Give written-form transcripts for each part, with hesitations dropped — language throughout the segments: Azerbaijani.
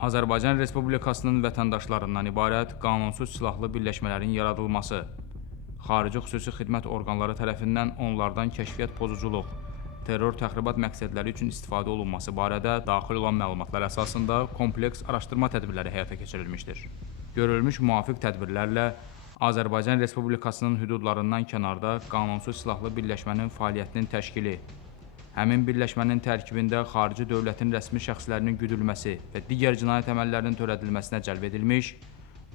Azərbaycan Respublikasının vətəndaşlarından ibarət qanunsuz silahlı birləşmələrin yaradılması, xarici xüsusi xidmət orqanları tərəfindən onlardan kəşfiyyat pozuculuq, terror təxribat məqsədləri üçün istifadə olunması barədə daxil olan məlumatlar əsasında kompleks araşdırma tədbirləri həyata keçirilmişdir. Görülmüş müvafiq tədbirlərlə Azərbaycan Respublikasının hüdudlarından kənarda qanunsuz silahlı birləşmənin fəaliyyətinin təşkili, həmin birləşmənin tərkibində xarici dövlətin rəsmi şəxslərinin güdülməsi və digər cinayət əməllərinin törədilməsinə cəlb edilmiş,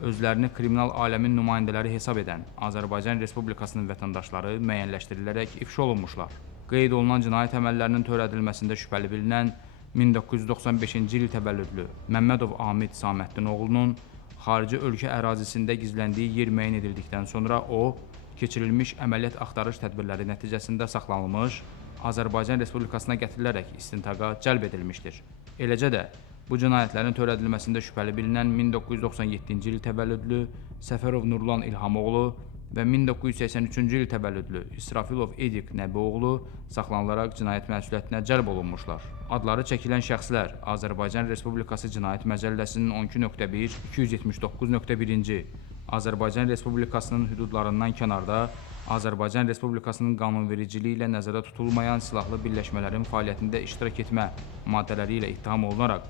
özlərini kriminal aləmin nümayəndələri hesab edən Azərbaycan Respublikasının vətəndaşları müəyyənləşdirilərək ifşa olunmuşlar. Qeyd olunan cinayət əməllərinin törədilməsində şübhəli bilinən 1995-ci il təvəllüdlü Məmmədov Amid Saməddin oğlunun xarici ölkə ərazisində gizləndiyi yer müəyyən edildikdən sonra o, keçirilmiş əməliyyat axtarış tədbirləri nəticəsində saxlanılmış, Azərbaycan Respublikasına gətirilərək istintaqa cəlb edilmişdir. Eləcə də bu cinayətlərin törədilməsində şübhəli bilinən 1997-ci il təvəllüdlü Səfərov Nurlan İlhamoğlu və 1983-cü il təvəllüdlü İsrafilov Edik Nəbioğlu saxlanılaraq cinayət məsuliyyətinə cəlb olunmuşlar. Adları çəkilən şəxslər Azərbaycan Respublikası Cinayət Məcəlləsinin 12.1, 279.1-ci, Azərbaycan Respublikasının hüdudlarından kənarda Azərbaycan Respublikasının qanunvericiliyi ilə nəzərdə tutulmayan silahlı birləşmələrin fəaliyyətində iştirak etmə maddələri ilə ittiham olunaraq,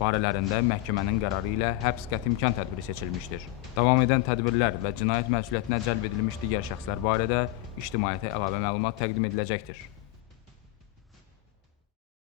barələrində məhkəmənin qərarı ilə həbs qəti imkan tədbiri seçilmişdir. Davam edən tədbirlər və cinayət məsuliyyətinə cəlb edilmiş digər şəxslər barədə ictimaiyyətə əlavə məlumat təqdim ediləcəkdir.